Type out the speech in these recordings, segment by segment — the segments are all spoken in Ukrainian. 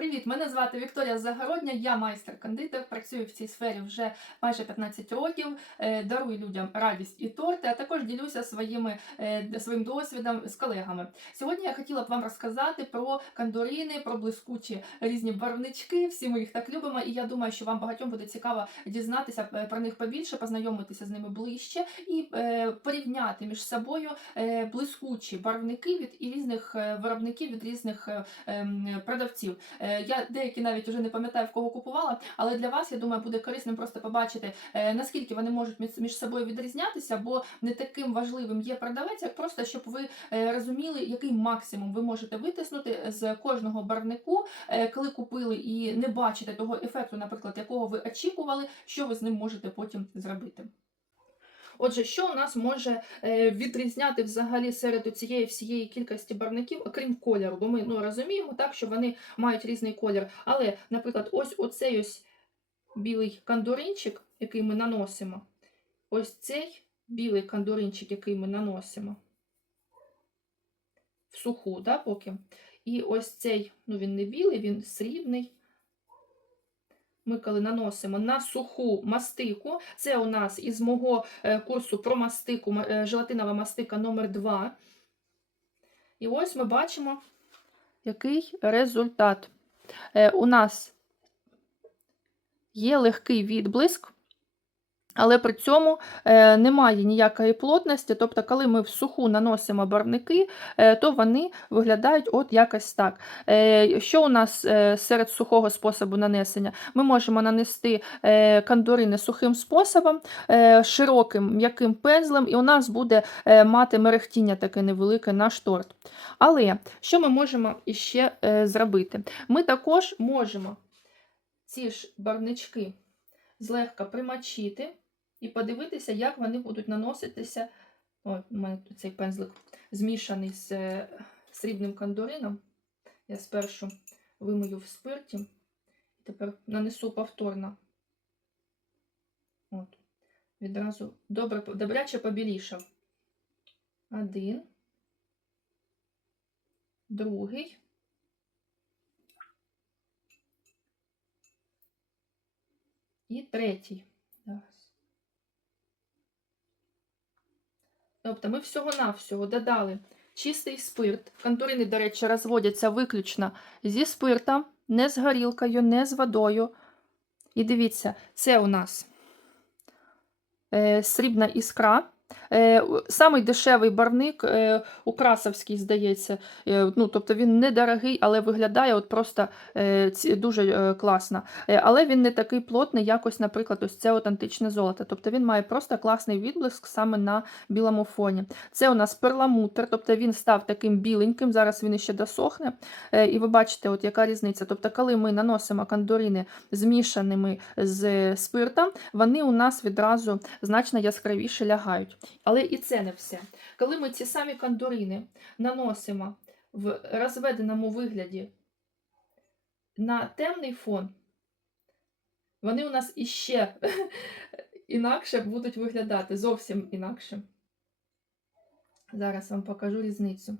Привіт, мене звати Вікторія Загородня, я майстер-кондитер, працюю в цій сфері вже майже 15 років, е, дарую людям радість і торти, а також ділюся своїми, е, своїм досвідом з колегами. Сьогодні я хотіла б вам розказати про кандурини, про блискучі різні барвнички. Всі ми їх так любимо, і я думаю, що вам багатьом буде цікаво дізнатися е, про них побільше, познайомитися з ними ближче і порівняти між собою блискучі барвники від різних виробників від різних продавців. Е, Я деякі навіть вже не пам'ятаю, в кого купувала, але для вас, я думаю, буде корисним просто побачити, е, наскільки вони можуть між- собою відрізнятися, бо не таким важливим є продавець, як просто щоб ви е, розуміли, який максимум ви можете витиснути з кожного барвнику, е, коли купили і не бачите того ефекту, наприклад, якого ви очікували, що ви з ним можете потім зробити. Отже, що у нас може е, відрізняти взагалі серед цієї всієї кількості барвників, окрім кольору? Бо ми ну, розуміємо так, що вони мають різний колір. Але, наприклад, ось оцей ось білий кандуринчик, який ми наносимо, ось цей білий кандуринчик, який ми наносимо в суху, да, поки. І ось цей, ну він не білий, він срібний. Ми коли наносимо на суху мастику, це у нас із мого е, курсу про мастику, е, желатинова мастика номер 2 І ось ми бачимо, який результат. Е, У нас є легкий відблиск, але при цьому е, немає ніякої плотності. Тобто, коли ми в суху наносимо барвники, е, то вони виглядають от якось так. Е, Що у нас серед сухого способу нанесення? Ми можемо нанести кандурини сухим способом, широким м'яким пензлем, і у нас буде мати мерехтіння таке невелике наш торт. Але що ми можемо іще зробити? Ми також можемо ці ж барвнички злегка примочити і подивитися, як вони будуть наноситися. Ой, у мене тут цей пензлик змішаний з е, срібним кандурином. Я спершу вимию в спирті, тепер нанесу повторно. От. Відразу добре, добряче побілішав. Один. Другий. І третій. Зараз. Тобто ми всього-навсього додали чистий спирт. Кантурини, до речі, розводяться виключно зі спиртом, не з горілкою, не з водою. І дивіться, це у нас е, срібна іскра. Е, самий дешевий барвник, е, Украсовський, здається. Е, ну, тобто він недорогий, але виглядає от просто дуже класно. Але він не такий плотний, як ось, наприклад, ось це от античне золото. Тобто він має просто класний відблиск саме на білому фоні. Це у нас перламутр, тобто він став таким біленьким, зараз він іще досохне. І ви бачите, от яка різниця. Тобто, коли ми наносимо кандурини змішаними з спиртом, вони у нас відразу значно яскравіше лягають. Але і це не все. Коли ми ці самі кандурини наносимо в розведеному вигляді на темний фон, вони у нас іще інакше будуть виглядати, зовсім інакше. Зараз вам покажу різницю.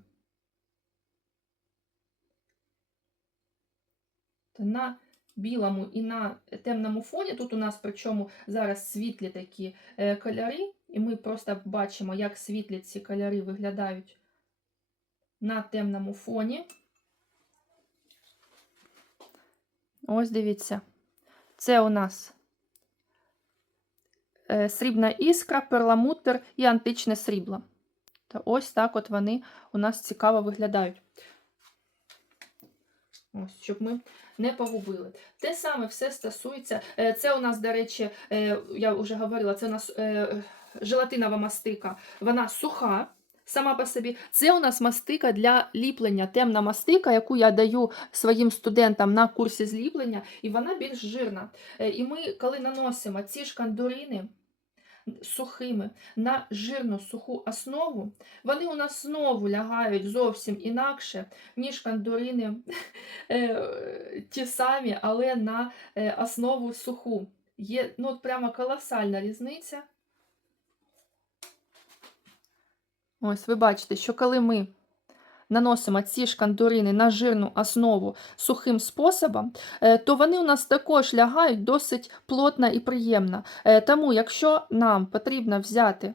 На білому і на темному фоні, тут у нас причому зараз світлі такі е, кольори, і ми просто бачимо, як світлі ці кольори виглядають на темному фоні. Ось дивіться. Це у нас е, срібна іскра, перламутр і античне срібло. Та ось так от вони у нас цікаво виглядають. Ось, щоб ми не погубили. Те саме все стосується. е, Це у нас, до речі, е, я вже говорила, це у нас желатинова мастика. Вона суха. Сама по собі, це у нас мастика для ліплення, темна мастика, яку я даю своїм студентам на курсі зліплення, і вона більш жирна. Е, І ми, коли наносимо ці ж кандурини сухими на жирну суху основу, вони у нас знову лягають зовсім інакше, ніж кандурини е, ті самі, але на е, основу суху. Є ну, от прямо колосальна різниця. Ось ви бачите, що коли ми наносимо ці шкандурини на жирну основу сухим способом, е, то вони у нас також лягають досить плотно і приємно. Е, Тому, якщо нам потрібно взяти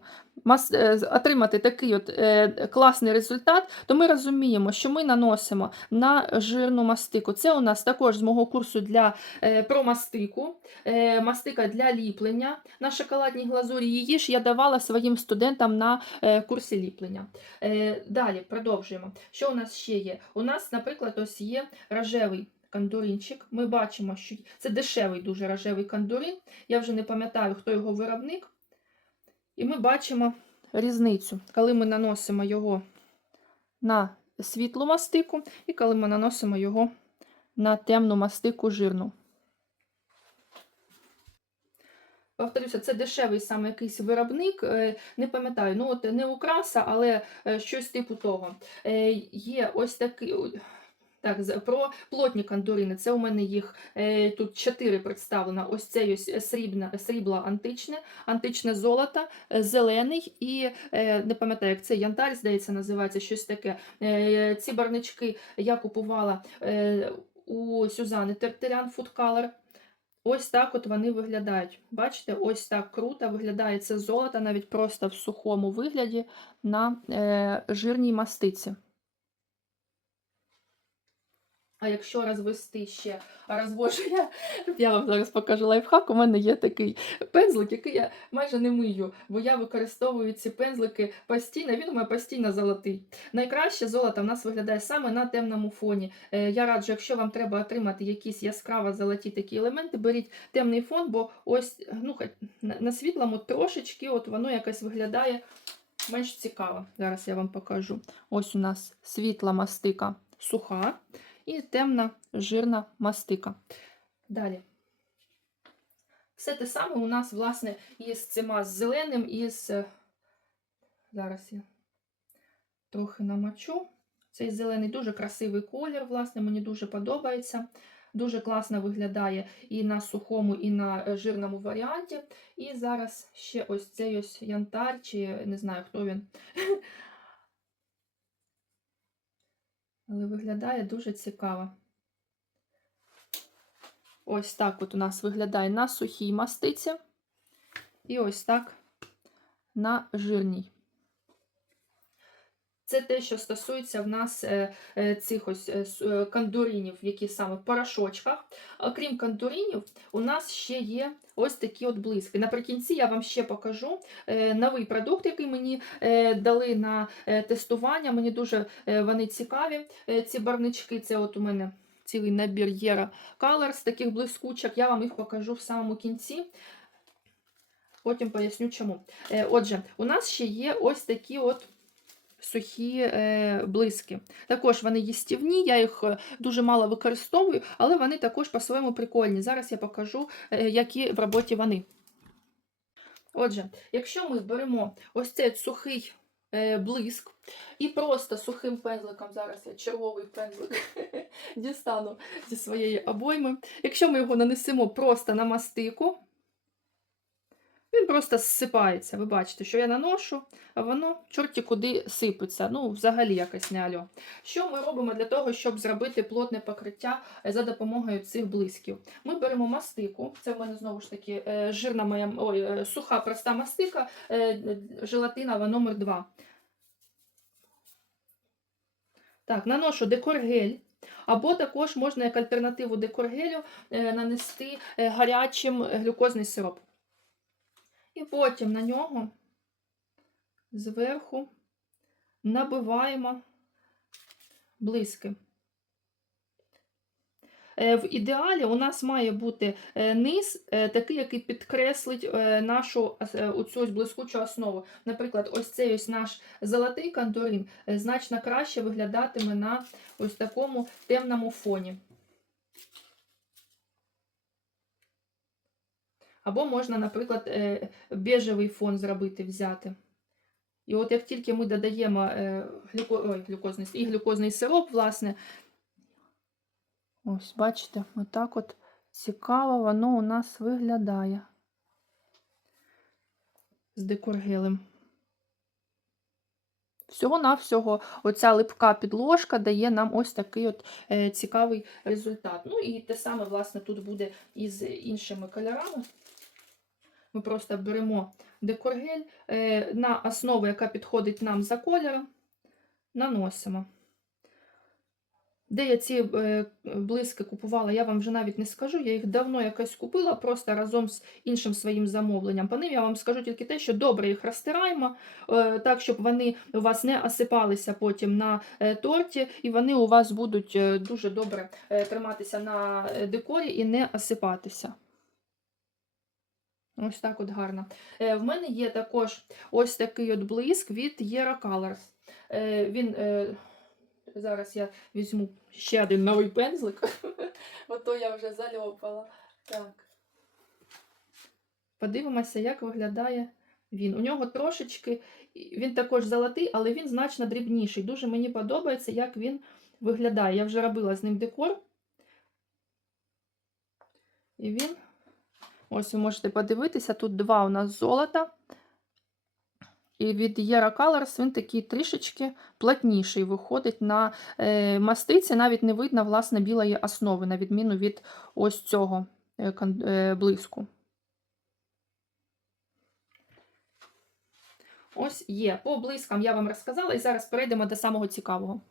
отримати такий от е, класний результат, то ми розуміємо, що ми наносимо на жирну мастику. Це у нас також з мого курсу для е, про мастику, е, мастика для ліплення на шоколадній глазурі. Її ж я давала своїм студентам на е, курсі ліплення. Е, Далі продовжуємо. Що у нас ще є? У нас, наприклад, ось є рожевий кандуринчик. Ми бачимо, що це дешевий дуже рожевий кандурин. Я вже не пам'ятаю, хто його виробник. І ми бачимо різницю, коли ми наносимо його на світлу мастику, і коли ми наносимо його на темну мастику жирну. Повторюся, це дешевий саме якийсь виробник, е, не пам'ятаю, ну от не украса, але е, щось типу того. Е, Є ось такий. Так, про плотні кандурини. Це у мене їх е, тут чотири представлено. Ось це ось срібна, срібло античне, античне золото, е, зелений і е, не пам'ятаю, як це янтарь, здається, називається щось таке. Ці барнички я купувала у Сюзани Тертерян Food Color. Ось так от вони виглядають. Бачите, ось так круто виглядає це золото, навіть просто в сухому вигляді на жирній мастиці. А якщо розвести ще розвожу я, я вам зараз покажу лайфхак. У мене є такий пензлик, який я майже не мию, бо я використовую ці пензлики постійно. Він у мене постійно золотий. Найкраще золото в нас виглядає саме на темному фоні. Е, Я раджу, якщо вам треба отримати якісь яскраво золоті такі елементи, беріть темний фон, бо ось ну, на світлому трошечки от воно якось виглядає менш цікаво. Зараз я вам покажу. Ось у нас світла мастика суха і темна жирна мастика. Далі. Все те саме у нас, власне, із цими з зеленим, і з. Зараз я трохи намочу. Цей зелений дуже красивий колір, власне, мені дуже подобається. Дуже класно виглядає і на сухому, і на е, жирному варіанті. І зараз ще ось цей ось янтар, чи не знаю, хто він. Але виглядає дуже цікаво. Ось так от у нас виглядає на сухій мастиці. І ось так на жирній. Це те, що стосується в нас е, е, цих ось е, кандуринів, які саме в порошочках. Окрім кандуринів, у нас ще є ось такі от блиски. Наприкінці я вам ще покажу новий продукт, який мені дали на тестування. Мені дуже вони цікаві. Ці барнички, це от у мене цілий набір Єра Colors, таких блискучок. Я вам їх покажу в самому кінці. Потім поясню чому. Отже, у нас ще є ось такі от сухі е, блиски. Також вони їстівні, я їх е, дуже мало використовую, але вони також по-своєму прикольні. Зараз я покажу, е, які в роботі вони. Отже, якщо ми беремо ось цей сухий блиск і просто сухим пензликом, зараз я червовий пензлик дістану зі своєї обойми. Якщо ми його нанесемо просто на мастику, він просто зсипається. Ви бачите, що я наношу, а воно чорті куди сипеться. Ну, взагалі якось не альо. Що ми робимо для того, щоб зробити плотне покриття е, за допомогою цих блисків? Ми беремо мастику, це в мене знову ж таки е, жирна моя ой, е, суха проста мастика, желатинова номер 2. Так, наношу декоргель. Або також можна як альтернативу декоргелю нанести гарячим глюкозний сироп. І потім на нього зверху набиваємо блиски. Е, В ідеалі у нас має бути е, низ е, такий, який підкреслить нашу оцю ось блискучу основу. Наприклад, ось цей ось наш золотий кандурин значно краще виглядатиме на ось такому темному фоні. Або можна, наприклад, е, бежевий фон зробити, взяти. І от як тільки ми додаємо е, глюко... Ой, глюкозний, і глюкозний сироп, власне, ось, бачите, отак от цікаво воно у нас виглядає з декоргелем. Всього-навсього оця липка підложка дає нам ось такий от е, цікавий результат. Ну і те саме, власне, тут буде із іншими кольорами. Ми просто беремо декоргель е, на основу, яка підходить нам за кольором, наносимо. Де я ці е, блиски купувала, я вам вже навіть не скажу. Я їх давно якось купила, просто разом з іншим своїм замовленням. По ним я вам скажу тільки те, що добре їх розтираємо, е, так, щоб вони у вас не осипалися потім на торті, і вони у вас будуть дуже добре триматися на декорі і не осипатися. Ось так от гарно. Е, В мене є також ось такий от блиск від Yera Colors. Е, Він, е, зараз я візьму ще один новий пензлик. Ото я вже зальопала. Так. Подивимося, як виглядає він. У нього трошечки, він також золотий, але він значно дрібніший. Дуже мені подобається, як він виглядає. Я вже робила з ним декор. І він, ось ви можете подивитися, тут два у нас золота. І від Yera Colors він такий трішечки плотніший виходить на е, мастиці, навіть не видно власне білої основи, на відміну від ось цього е, е, блиску. Ось є. По блискам я вам розказала, і зараз перейдемо до самого цікавого.